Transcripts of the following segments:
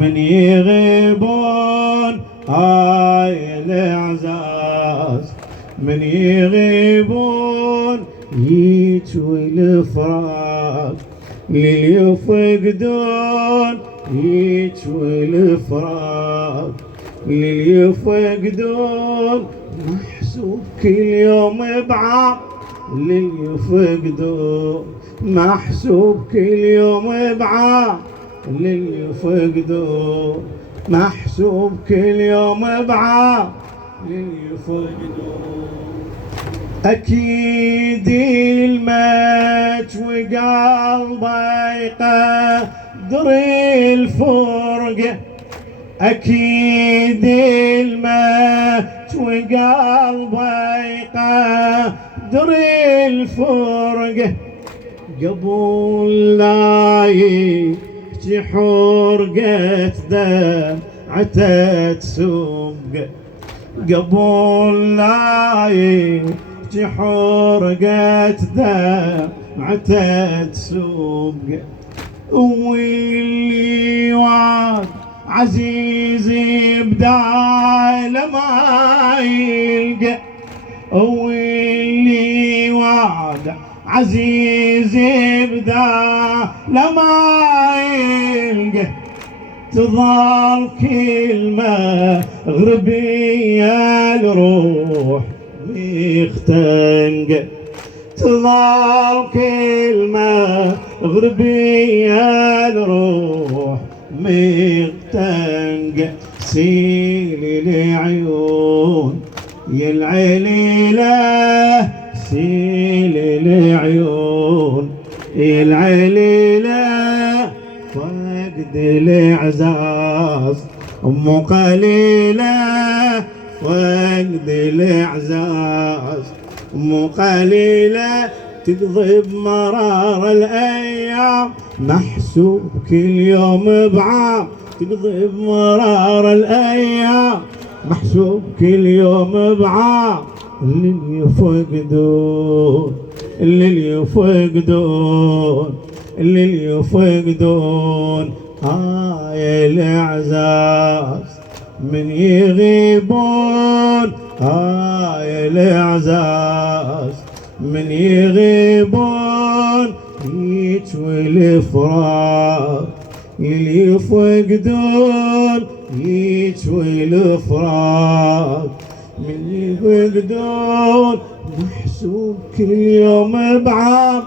من يغيبون هاي الإعزاز، من يغيبون يجوي الفراق، لليفقدون يجوي الفراق، لليفقدون محسوب كل يوم بعام، لليفقدون محسوب كل يوم بعام، لليفقدون محسوب كل يوم بعام، لليفقدون. أكيد الموت وقلبه يقدر الفرقة، أكيد الموت وقلبه يقدر الفرقة، قبل لا يحكي حرقة دمعته تسوق، قبل لا يحكي حرقة دمعته تسوق. واللي وعد عزيزي بداله ما يلقى، واللي وعد عزيزي بداله ما يلقى، تظل كلمة غربية الروح مختنقة، تظل كلمة غربية الروح مختنقة. سيلي العيون يا العليلة، سيلي العيون يا العليلة، فقد الإعزاز أم قليلة، فقد الإعزاز أم قليلة، تقضي بمرار الأيام محسوب كل يوم بعام، تقضي بمرار الأيام محسوب كل يوم بعام. اللي يفقدون، اللي يفقدون، اللي يفقدون هاي الإعزاز، من يغيبون هاي الإعزاز، من يغيبون يجوي الفراق، اللي يفقدون يجوي الفراق، من يفقدون محسوب كل يوم بعام،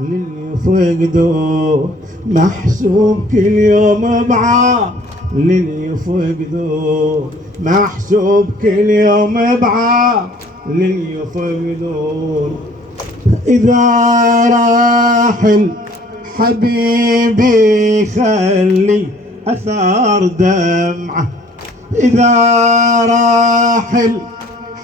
اللي يفقدون محسوب كل يوم بعام، اللي يفقدون محسوب كل يوم بعام، اللي يفقدون. إذا راح حبيبي خلي أثار دمعه، إذا راح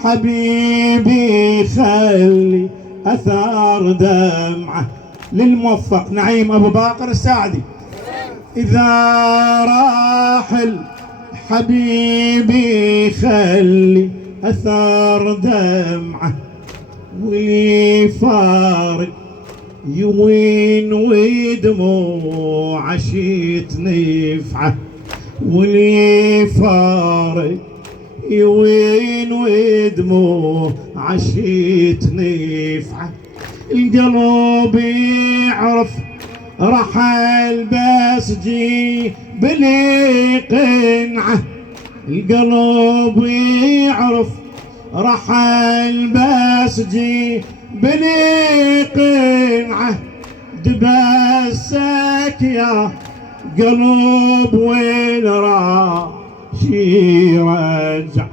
حبيبي خلي أثار دمعه. للموفق نعيم أبو باقر الساعدي. إذا راح حبيبي خلي أثار دمعه، ويفارق يوين ودموع عشيت نفعه، واليفارق يوين ودموع عشيت نفعه. القلب يعرف رحل بس جي بلي قنعه، القلب يعرف رحل بس جي بلي قنعه. دبسك يا قلب وين راح يرجع،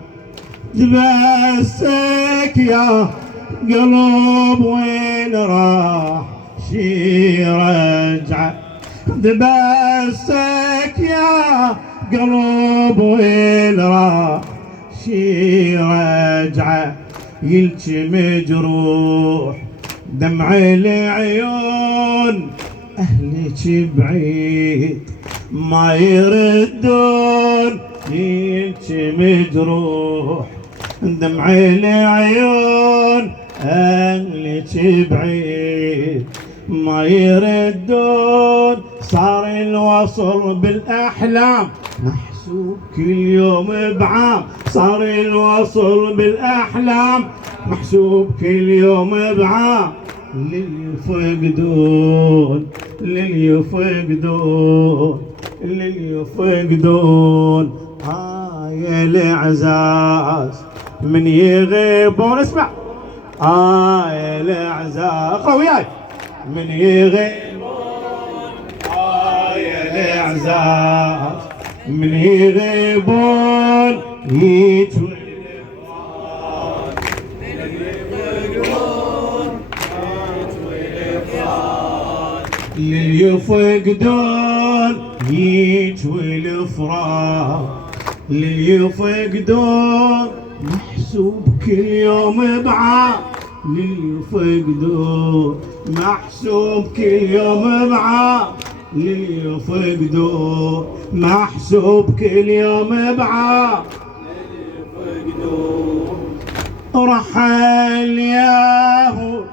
دبسك يا قلب وين راح يرجع، دبسك يا قلب وين راح يرجع. يلجي مجروح دمع العيون، أهلك بعيد ما يردون. يلجي مجروح دمع العيون، أهلك بعيد ما يردون. صار الوصل بالأحلام محسوب كل يوم بعام. صار الوصل بالأحلام محسوب كل يوم بعام. لليفقدون لليفقدون لليفقدون هاي الإعزاز من يغيبون. اسمع هاي الإعزاز اقرأ وياي. من يغيبون هاي الإعزاز من يغيبون يجوا لليفقدون يجوا الفراق. لليفقدون محسوب كل يوم بعام. لليفقدون محسوب كل يوم بعام. لليفقدون محسوب كل يوم بعام. رحل ياهو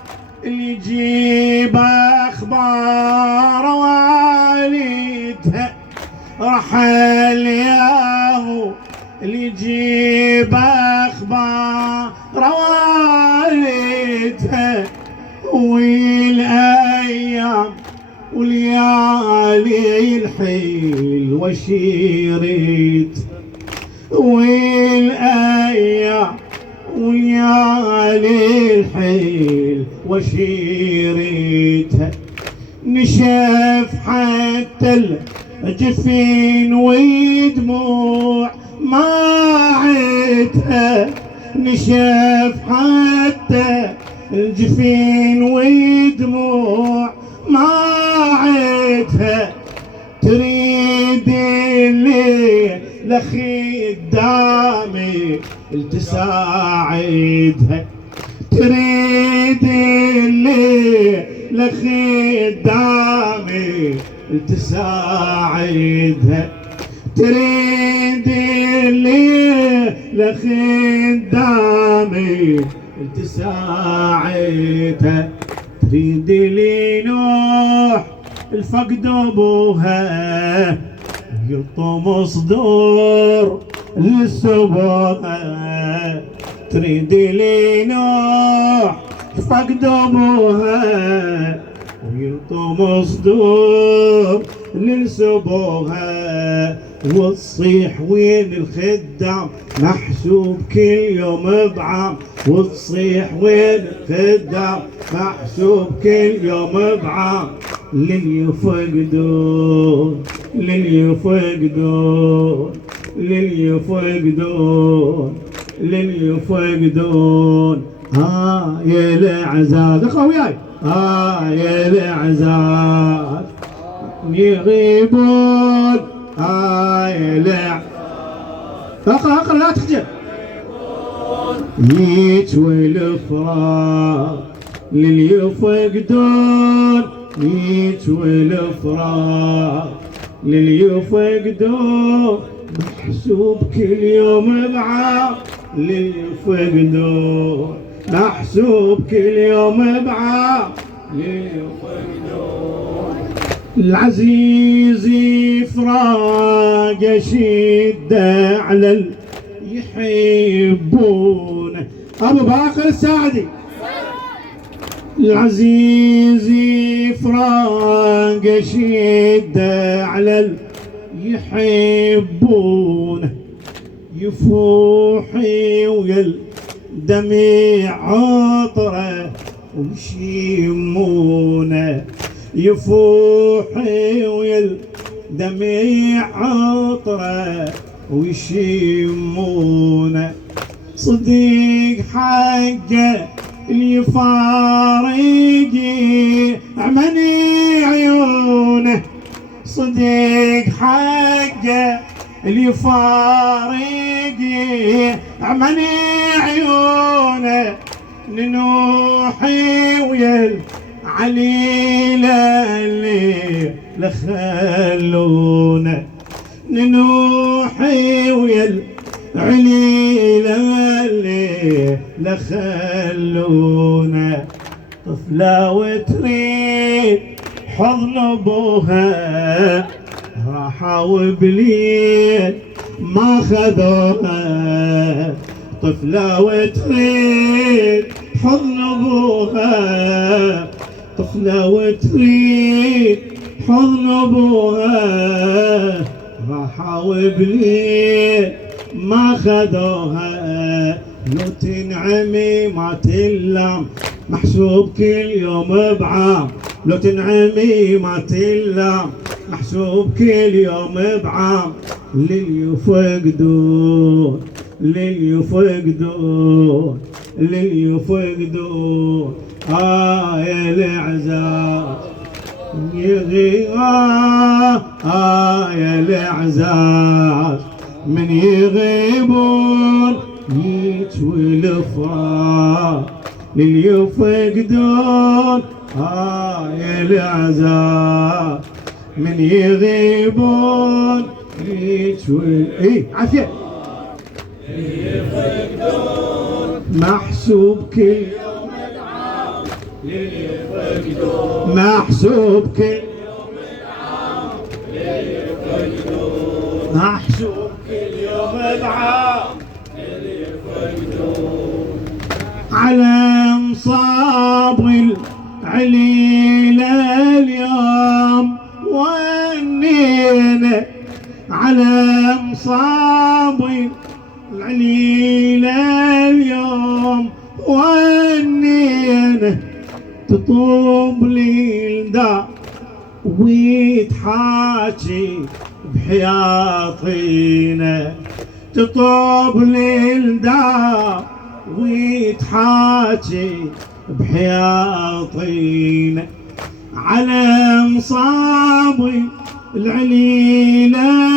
اللي يجيب اخبار والدها. رحل ياهو اللي يجيب اخبار والدها. والايام وليالي الحيل وشيرت. والايام وليالي الحيل وشيرتها. نشف حتى الجفين ودموع ما عدها. نشف حتى الجفين ودموع ما عدها. تريد الليل لخدامي تساعدها. تريد الليل لخدامي تساعدها. تريد الليل لخدامي تساعدها. تريد لي نوح الفقد ابوها يلطم صدور للسبوها. تريد لي نوح فقد ابوها ويلطم صدور للسبوها. وتصيح وين الخدام محسوب كل يوم بعام. وتصيح وين الخدام محسوب كل يوم بعام. لليفقدون لليفقدون لليفقدون لليفقدون هاي الإعزاز. اقرأ وياي. هاي الإعزاز يغيبون. هاي الإعزاز اقرأ لا تخجل. يجوي الفراق لليفقدون. يجوي الفراق لليفقدون محسوب كل يوم بعام. لليفقدون محسوب كل يوم بعام. لليفقدون العزيز فراق شدة على يحبونه. ابو باقر الساعدي. العزيز فراق شدة على يحبونه. يفوحي ويل دميع عطره ويشمونه. يفوحي ويل دميع عطره ويشمونه. صديق حقه اللي فارقي عمني عيونه. صديق حقه اللي فارقي عمني عيونه. ننوحي ويل عليله اللي لخلونه. ننوحي ويل عليله اللي لخلونه. طفلة وتريد تريد حضن ابوها، راحوا بليل ما خذوها. طفلة وتريد حضن ابوها، طفلة وتريد حضن ابوها، راحوا بليل ما خذوها. لو تنعمي ما تلام محسوب كل يوم بعام، لو تنعمي ما تلام محسوب كل يوم بعام. للي يفقدون للي يفقدون للي يفقدون يا العزاز يغيب يا العزاز من يغيبون يجوي الفراق. للي يفقدون يا العزاز من يغيبون يجوي عافية محسوب كل يوم العام. للي يفقدون محسوب كل يوم العام. للي يفقدون محسوب كل يوم العام. للي يفقدون على مصاب العليلة اليوم ونينا، على مصاب العليلة اليوم ونينا. تطوب لي الدار ويتحاكي بحياطينا، تطوب لي الدار ويتحاكي بحياطينا. على مصابي العليلة